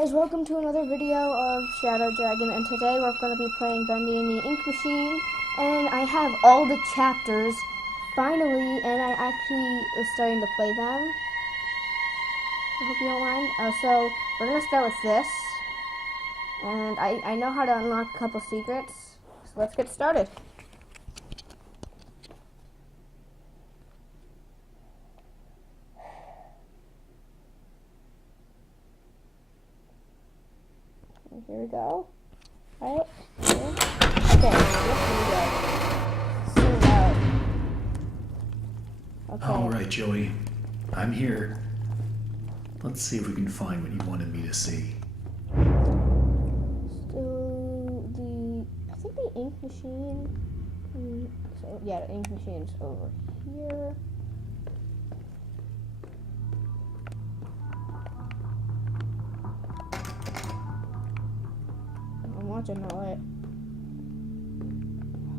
guys, welcome to another video of Shadow Dragon, and today we're going to be playing Bendy and the Ink Machine, and I have all the chapters, finally, and I actually was starting to play them. I hope you don't mind. So, we're going to start with this, and I know how to unlock a couple secrets, so let's get started. Here we go. Alright. Okay, here we go. So loud. Okay. Alright, Joey. I'm here. Let's see if we can find what you wanted me to see. So, I think the ink machine, so yeah, the ink machine's over here. I'm watching the light.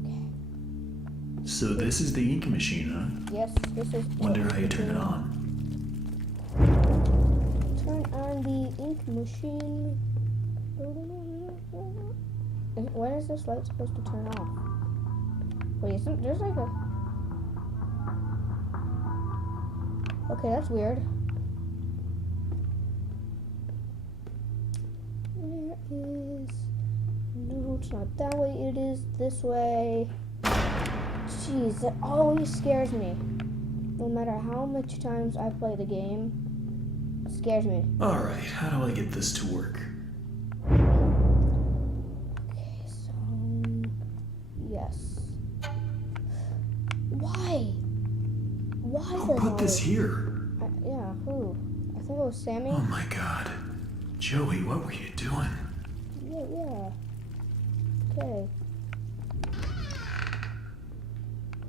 Okay. So this is the ink machine, huh? Yes, this is. Wonder how you turn it on. Turn on the ink machine. When is this light supposed to turn off? Wait, isn't there's like a... Okay, that's weird. There is... No, it's not that way. It is this way. Jeez, that always scares me. No matter how much times I play the game, it scares me. Alright, how do I get this to work? Okay, so... Yes. Why? Why Who put this here? Yeah, who? I think it was Sammy. Oh my god. Joey, what were you doing? Yeah. Okay.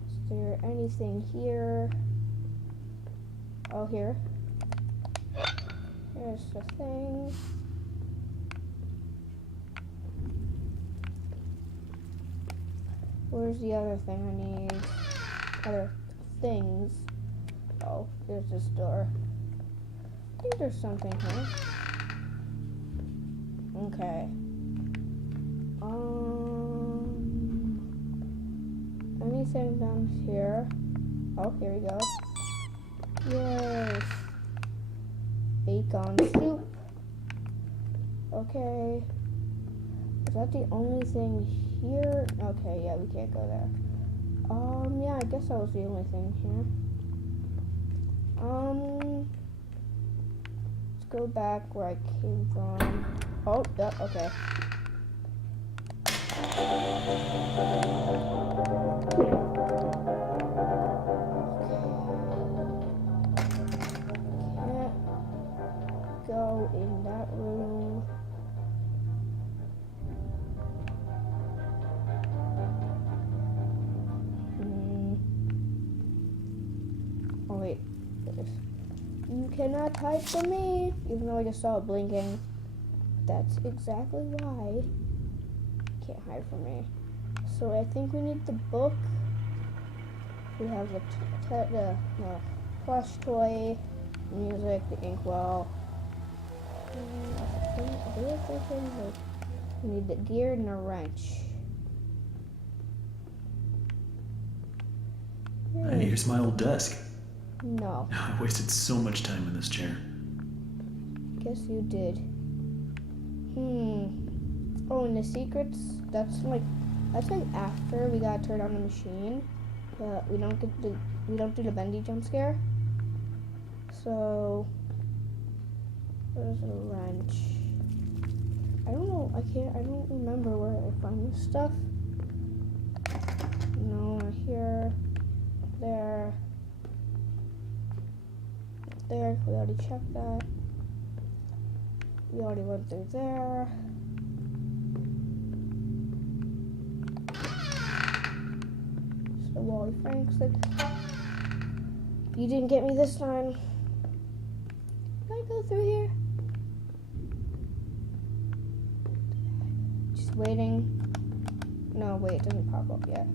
Is there anything here? Oh, here. Here's the thing. Where's the other thing I need? Other things. Oh, there's this door. I think there's something here. Okay. Anything down here? Oh, here we go. Yes. Bacon soup. Okay. Is that the only thing here? Okay, yeah, we can't go there. Yeah, I guess that was the only thing here. Let's go back where I came from. Oh, yeah, okay. Can't go in that room. Oh wait, you cannot hide from me, even though I just saw it blinking. That's exactly why you can't hide from me. So I think we need the book. We have the plush toy, music, the inkwell. We need the gear and a wrench. Hey, here's my old desk. No. I wasted so much time in this chair. Guess you did. Oh, and the secrets, that's like after we gotta turn on the machine. We don't do the bendy jump scare. So there's a wrench. I don't remember where I find this stuff. No, here, there, we already checked that. We already went through there. So Wally Frank said, you didn't get me this time. Can I go through here? Just waiting. No, wait, it doesn't pop up yet.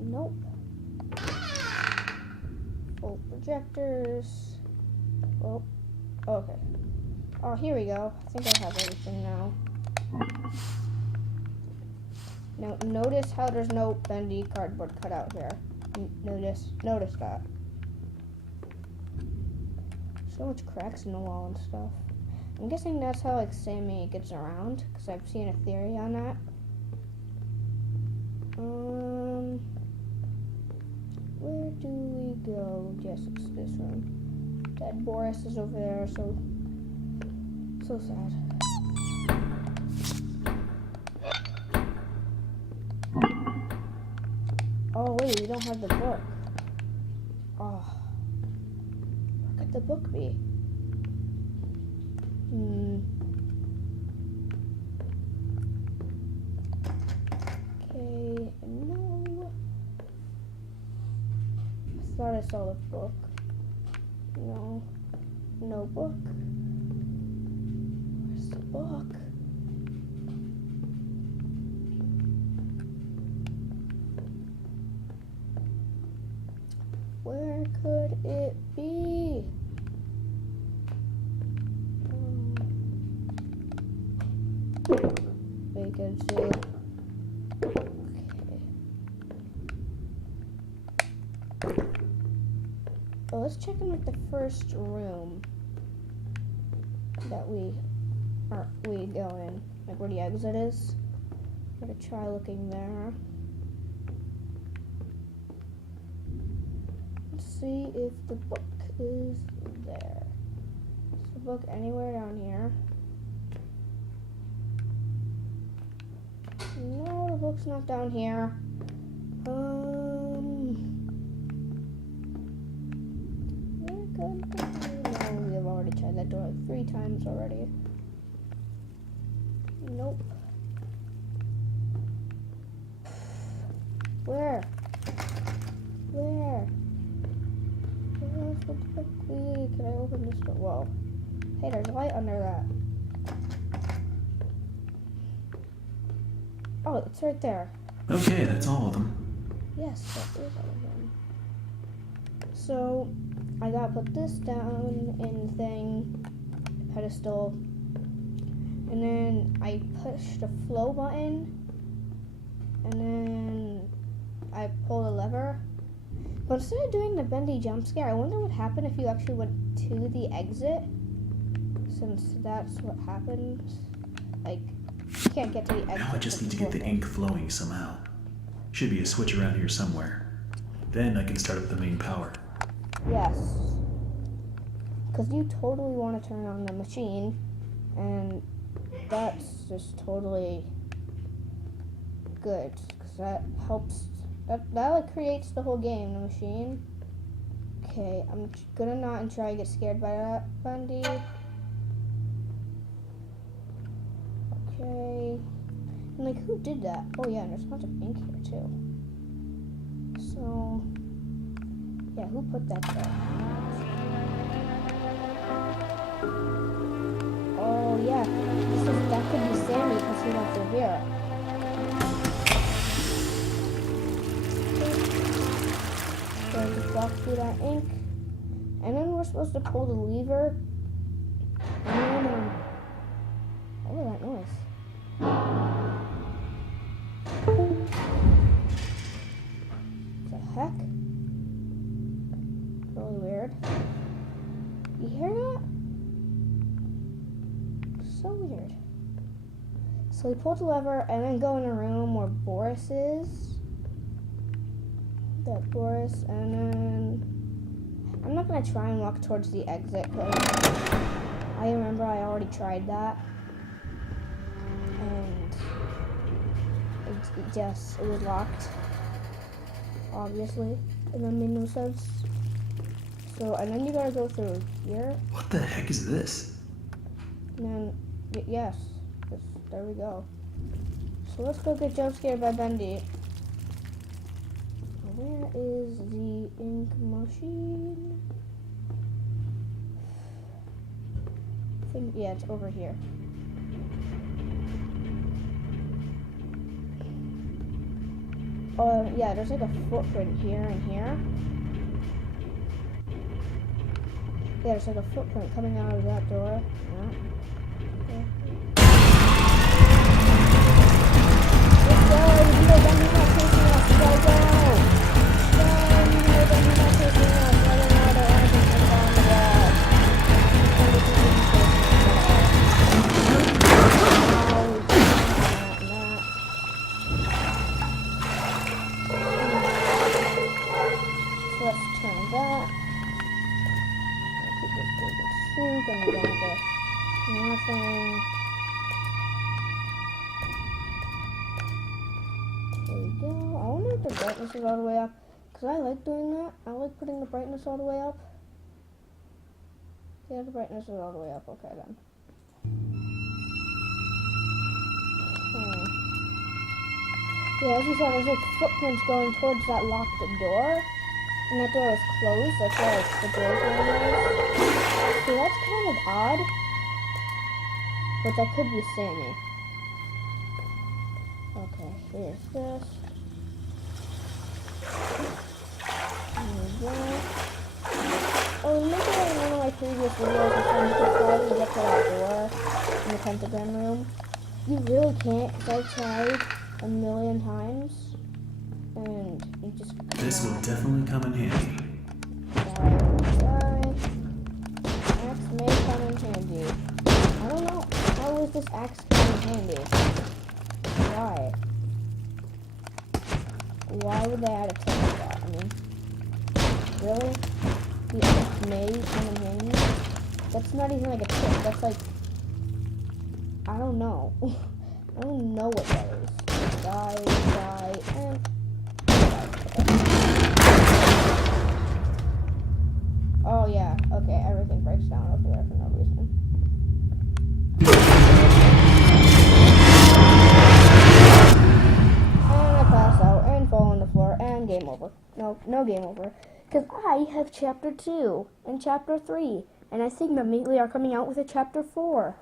Nope. Full projectors. Oh, okay. Oh, here we go. I think I have everything now. Now, notice how there's no bendy cardboard cutout here. Notice that. So much cracks in the wall and stuff. I'm guessing that's how, like, Sammy gets around, because I've seen a theory on that. Where do we go? Yes, it's this room. Dead Boris is over there, so sad. Oh wait, we don't have the book. Oh, where could the book be? Okay, no. I thought I saw the book. No book. Where's the book? Where could it be? Vacancy. Okay. Oh, let's check in with the first room that we go in. Like where the exit is. I'm gonna try looking there. Let's see if the book is there. Is the book anywhere down here? No, the book's not down here. Where could it be? No, we have already tried that door like 3 times already. Nope. Where else would the book be? Can I open this door? Whoa. Hey, there's light under that. Oh, it's right there. Okay, that's all of them. Yes, that is all of them. So, I gotta put this down in thing, pedestal, and then I push the flow button, and then I pull the lever. But instead of doing the bendy jump scare, I wonder what would happen if you actually went to the exit, since that's what happens. Like, you can't get to the exit. Now I just need to get the ink flowing somehow. Should be a switch around here somewhere. Then I can start up the main power. Yes. Because you totally want to turn on the machine, and that's just totally good, because that helps. That like creates the whole game, the machine. Okay, I'm gonna not and try to get scared by that, Bundy. Okay. And like, who did that? Oh yeah, and there's a bunch of ink here too. So, yeah, who put that there? Oh yeah, that could be Sammy because he went through here. So we walk through that ink, and then we're supposed to pull the lever. And then, what was that noise? What the heck? Really weird. You hear that? So weird. So we pull the lever and then go in a room where Boris is. That Boris, and then I'm not gonna try and walk towards the exit because I remember I already tried that, and it was locked, obviously, and that made no sense. So, and then you gotta go through here. What the heck is this? And then, yes, there we go. So let's go get jump scared by Bendy. Where is the ink machine? I think, yeah, it's over here. Oh, yeah, there's like a footprint here and here. Yeah, there's like a footprint coming out of that door. Yeah. brightness is all the way up. Because I like doing that. I like putting the brightness all the way up. Yeah, the brightness is all the way up. Okay, then. Yeah, as you saw, there's like footprints going towards that locked door. And that door is closed. That's why like, the door's going there. So that's kind of odd. But that could be Sammy. Okay, here's this. There we go. Oh, remember in one of my previous videos I said you could try to get to that door in the pentagram room? You really can't, because I've tried a million times, and you just can't. This will definitely come in handy. Sorry. Axe may come in handy. I don't know. How is this axe coming in handy? Why? Why would they add a tip like that? I mean, really? The axe may come in handy? That's not even like a tip. That's like, I don't know. I don't know what that is. Die, and... Oh yeah, okay, everything breaks down over there for no reason. And I pass out and fall on the floor and game over. No game over. Because I have chapter 2 and chapter 3. And I think immediately are coming out with a chapter 4.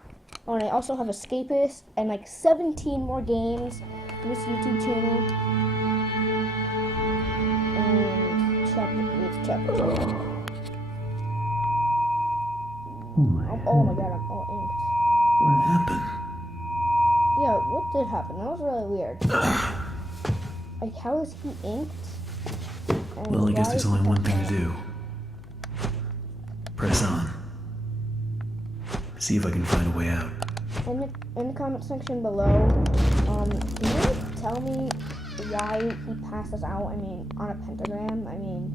Oh, and I also have Escapist and like 17 more games on this YouTube channel. And chapter 2. Oh my god, I'm all inked. What happened? Yeah, what did happen? That was really weird. Like, how is he inked? And Well, I guess there's only one thing to do. do. Press on. See if I can find a way out. In the comment section below, can you tell me why he passes out? I mean, on a pentagram. I mean,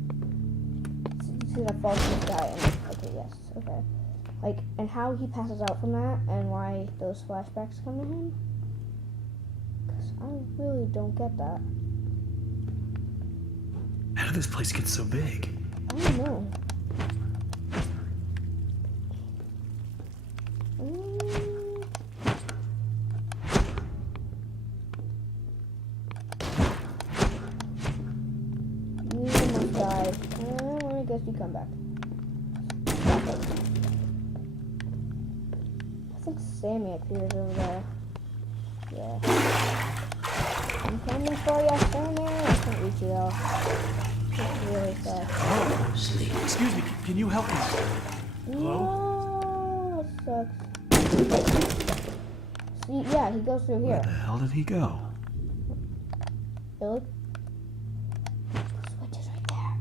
this is a false guy. Okay, yes, okay. Like, and how he passes out from that, and why those flashbacks come to him. Because I really don't get that. How did this place get so big? I don't know. You must die. I guess you come back. I think Sammy appears over there. Yeah. I'm coming for you, Sammy. I can't reach you though. It's really fast. Oh, sleep. Excuse me, can you help me? No, that sucks. See, yeah, he goes through Where here. the hell did he go? Really? The switch is right there.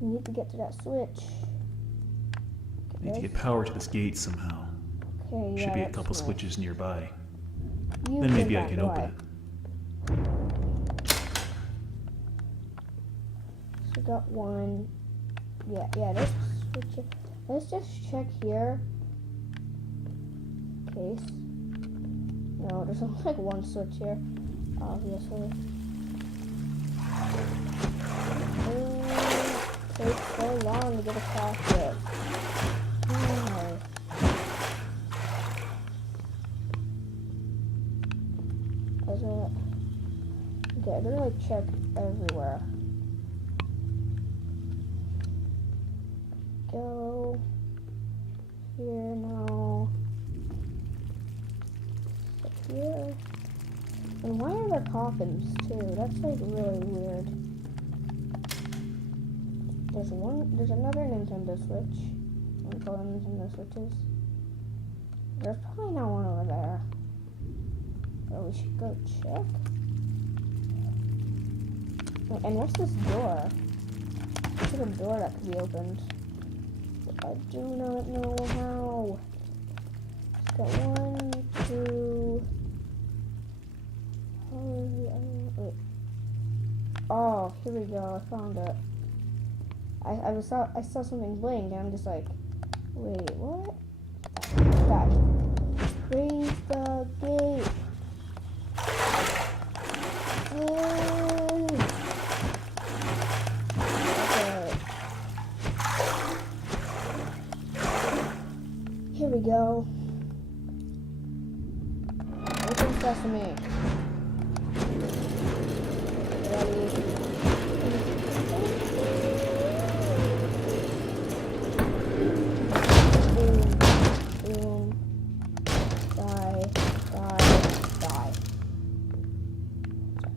You need to get to that switch. I need to get power to this gate somehow. Okay, Should be a that's couple nice. switches nearby. You Then maybe I that can door. open it. So got one. Yeah, let's switch it. Let's just check here. Case. No, there's only like one switch here. Obviously. It takes so long to get across it. Oh. Is it? Okay, I gotta like check everywhere. Go here, no. Here. And why are there coffins too? That's like really weird. There's another Nintendo Switch. I'm calling Nintendo Switches. There's probably not one over there. But we should go check. And what's this door? It's like a door that could be opened. I do not know how. It's got 1, 2. Wait. Oh, here we go. I found it. I saw something blink, and I'm just like, wait, what? That. Raise the gate. go. Open sesame. Ready. Boom. Die.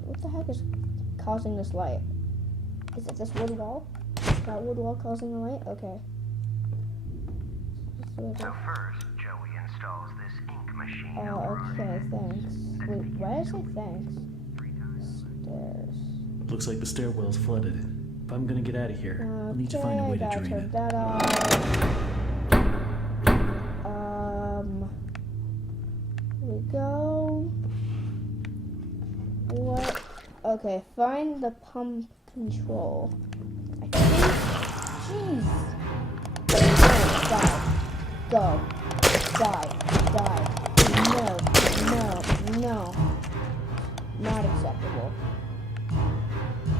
What the heck is causing this light? Is it this wood wall? Is that wood wall causing the light? Okay. So first, Joey installs this ink machine. Oh, okay, thanks. Wait, why did I say thanks? Stairs. Looks like the stairwell's flooded. If I'm gonna get out of here, I'll need to find a way to gotta drain turn it. that off. Here we go. What? Okay, find the pump control. I think. Jeez. Go. Die. No. Not acceptable.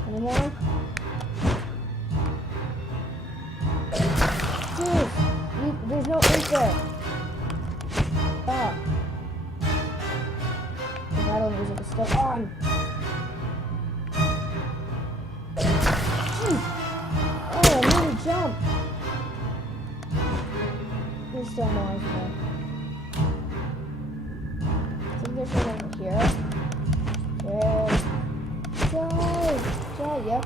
Any more? Jeez. There's no ink there. Stop. The battle music is still on. Jeez. Oh, I need to jump. There's still noise there. I think there's one over here. Die, yep.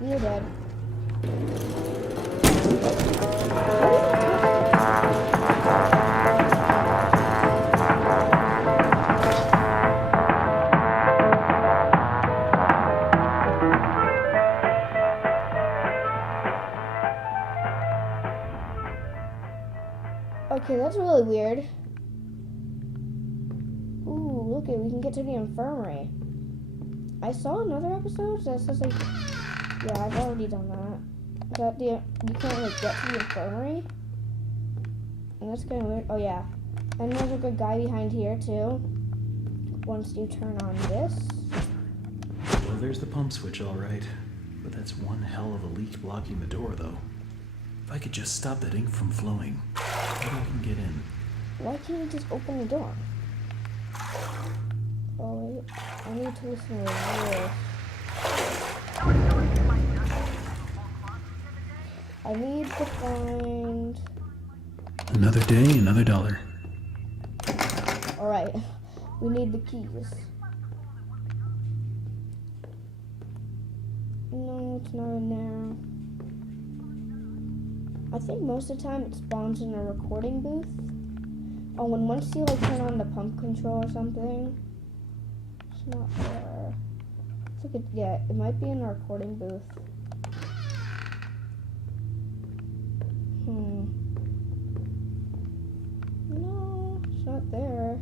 You're dead. Okay, that's really weird. Ooh, look it, we can get to the infirmary. I saw another episode that says like, yeah, I've already done that. That you can't like get to the infirmary, and that's kind of weird. Oh yeah, and there's a good guy behind here too. Once you turn on this. Well, there's the pump switch, all right. But that's one hell of a leak blocking the door, though. If I could just stop that ink from flowing, maybe I can get in. Why can't you just open the door? Oh wait, I need to listen to this. I need to find... Another day, another dollar. Alright, we need the keys. No, it's not in there. I think most of the time it spawns in a recording booth. Oh, and once you like turn on the pump control or something, it's not there. I think it might be in a recording booth. No, it's not there.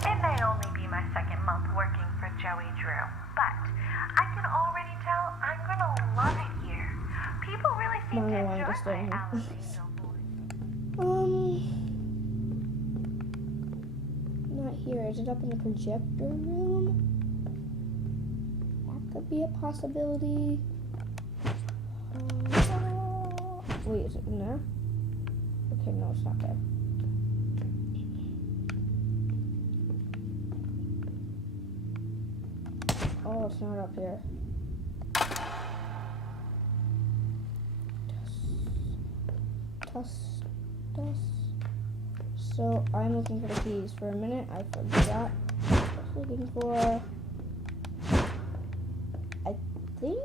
It may only be my second month working for Joey Drew, but I can already tell I'm gonna love it here. People really seem to I enjoy understand. my Alabama voice. Not here. Is it up in the projector room? That could be a possibility. Wait, is it in there? Okay, no, it's not there. Oh, it's not up here. Tuss. So I'm looking for the keys. For a minute, I forgot what I was looking for. I think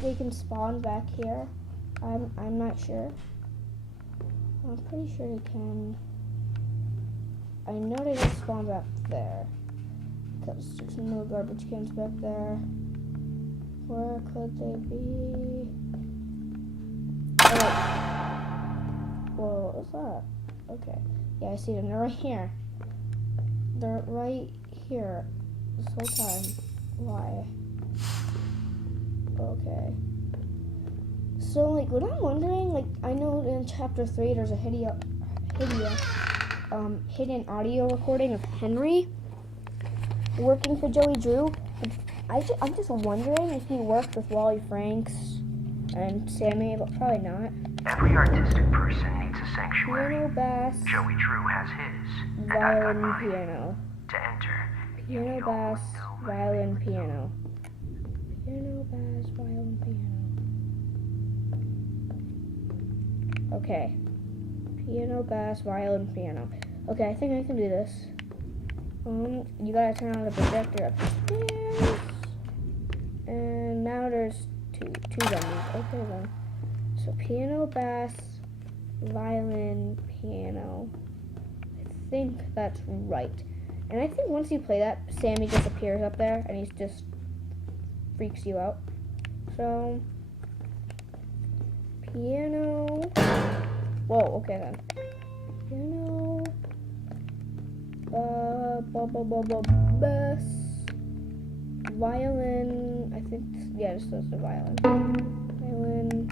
they can spawn back here. I'm not sure. I'm pretty sure they can. I know they don't spawn back there because there's no garbage cans back there. Where could they be? Oh. Whoa, what's that? Okay. Yeah, I see them. They're right here. They're right here this whole time. Why? Okay. So, like, what I'm wondering, like, I know in Chapter 3 there's a hidden audio recording of Henry working for Joey Drew. I'm just wondering if he worked with Wally Franks and Sammy, but probably not. Every artistic person needs a sanctuary. Piano, bass, Joey Drew has his, and I've got violin, mine. piano. To enter, Piano, bass, violin, piano. Piano, bass, violin, piano. Okay. Piano, bass, violin, piano. Okay, I think I can do this. You gotta turn on the projector upstairs. And now there's two zombies. Okay then. So piano, bass, violin, piano. I think that's right. And I think once you play that, Sammy just appears up there and he's just freaks you out. So piano. Whoa, okay then. Piano. Bass. Violin. I think, yeah, this is the violin. Violin.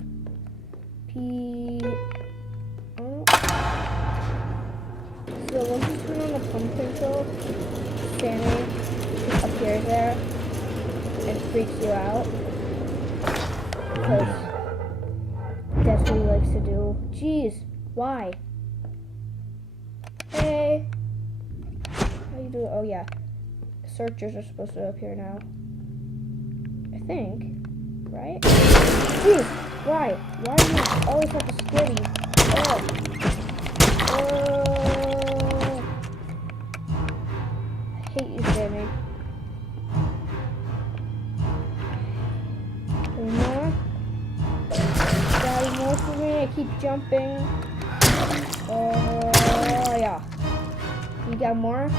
So once you turn on the pump control, Sammy just appears there and freaks you out. One Because down. that's what he likes to do. Jeez, why? Hey. How you doing? Oh yeah. Searchers are supposed to appear now. I think. Right? Jeez, why? Why do you always have to scare me? Oh. I hate you, Sammy. More? Got more for me? I keep jumping. Yeah. You got more?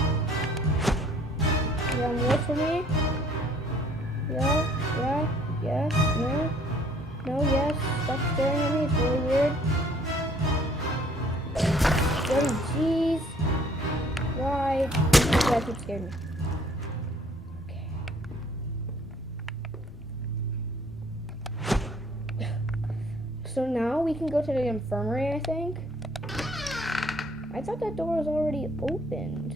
You got more for me? Yeah, yes, no, yes. Stop staring at me, it's really weird. Oh, jeez. Why? That keeps scaring me. Okay. So now we can go to the infirmary, I think. I thought that door was already opened.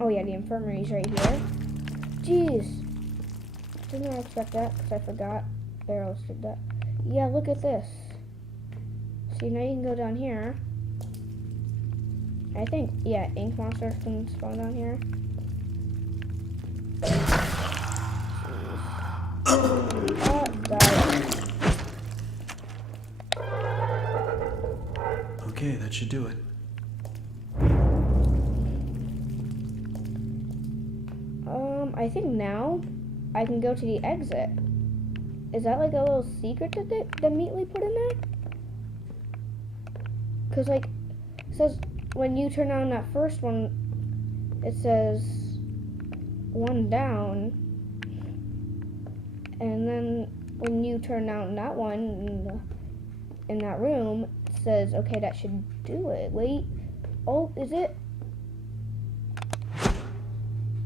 Oh yeah, the infirmary's right here. Jeez. Didn't I expect that because I forgot Barrels did that. Yeah, look at this. See, now you can go down here. I think, yeah, ink monsters can spawn down here. Oh, die. Okay, that should do it. I think now I can go to the exit. Is that like a little secret that that Meatly put in there? Because like, it says when you turn on that first one, it says one down. And then when you turn on that one in that room, it says, okay, that should do it. Wait. Oh, is it?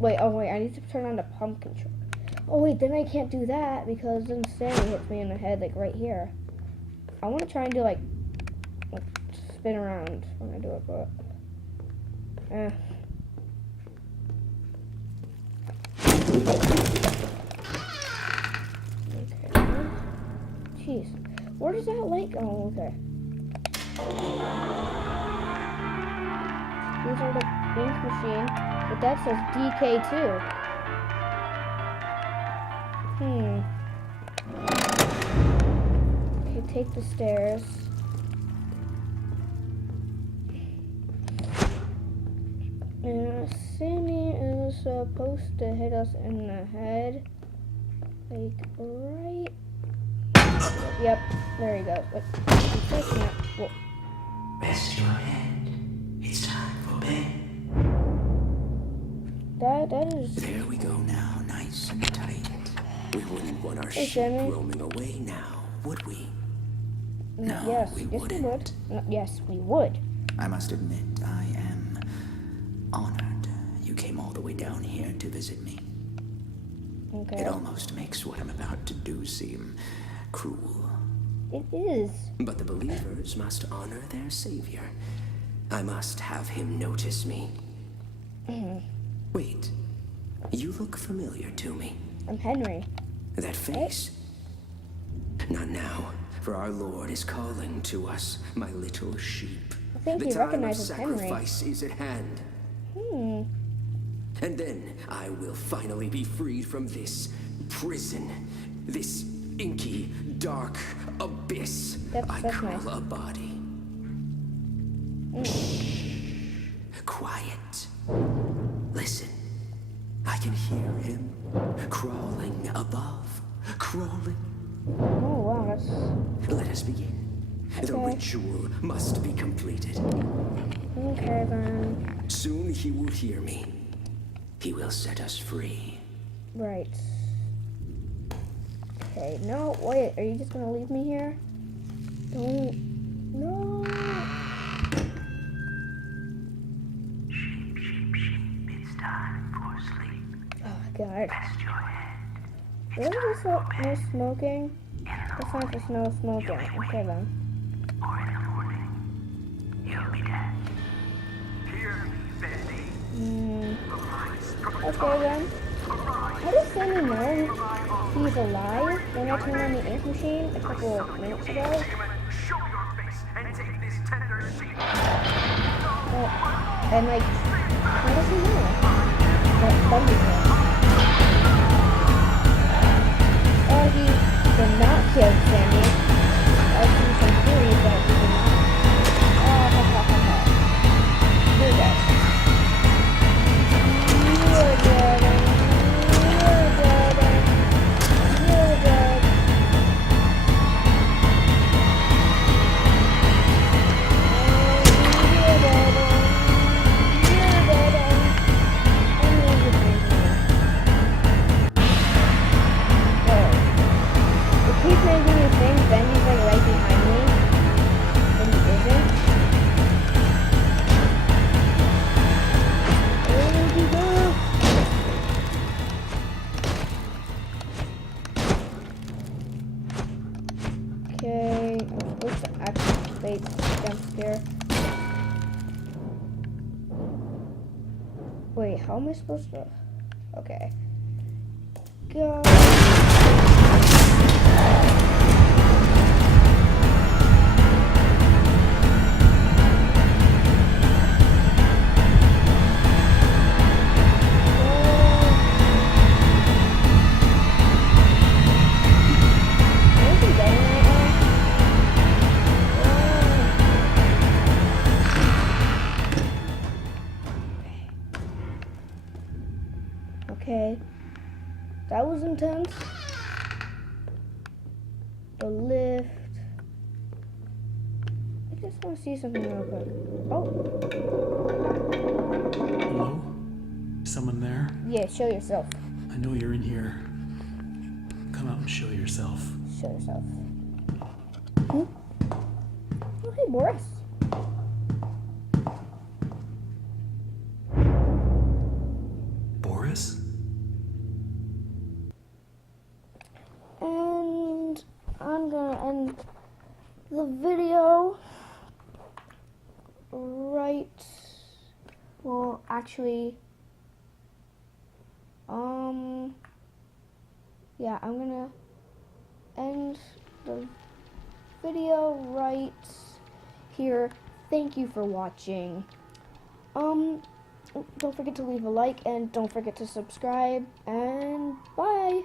Wait, oh wait, I need to turn on the pump control. Oh wait, then I can't do that because then Sammy hits me in the head, like right here. I want to try and do like spin around when I do it, but okay. Jeez, where does that light go? Oh, okay. These are the ink machine. But that says DK2. Okay, take the stairs. And Sammy is supposed to hit us in the head. Like, right? Yep, there he goes. Wait, he's touching it. Whoa. Rest your head. It's time for bed. That is... There we go now, nice and tight. We wouldn't want our Hey, ship Sammy. roaming away now, would we? No, yes, we yes, we wouldn't. would. No, yes, we would. I must admit, I am honored you came all the way down here to visit me. Okay. It almost makes what I'm about to do seem cruel. It is. But the believers must honor their savior. I must have him notice me. Wait, you look familiar to me. I'm Henry. That face? Not now. for our Lord is calling to us, my little sheep. I think The he time of recognizes Henry. sacrifice is at hand. And then I will finally be freed from this prison, this inky, dark abyss I That's call nice. a body. Quiet. Listen. I can hear him crawling above. Crawling. Oh wow, that's Let us begin. The Okay. ritual must be completed. okay then. Soon he will hear me. He will set us free. Right. Okay, no, wait, are you just gonna leave me here? Don't. No. Sheep, sheep, sheep, it's time for sleep. Oh my god. Rest your head. What is this? No smoking? It's time for no smoking. Okay then. Or in the morning, you'll be dead. Hear me, Bendy. Okay then. How does Sammy know he's alive when I turned on the ink machine a couple of minutes ago? Show your face and take this tender sheep. And like, how does he know? That Bundy's there. Or he did not kill Sammy. I've seen some theories that he did not. Oh, ha ha ha ha. You're dead. You're dead. You're dead. You're dead. You're dead. You're dead. I'm really Whoa. It keeps making me think Bendy's like right behind me. And he isn't. Where did he go? Okay. Oops, actually, wait, jump scare. Wait, how am I supposed to? Okay. Go. Okay, that was intense. The lift. I just want to see something real quick. Oh, Hello? Someone there? yeah, show yourself. I know you're in here. Come out and show yourself. Show yourself. Oh, hey, Boris. Boris? And I'm gonna end the video right. Well, actually, yeah, I'm gonna end the video right here. Thank you for watching. Don't forget to leave a like and don't forget to subscribe, and bye.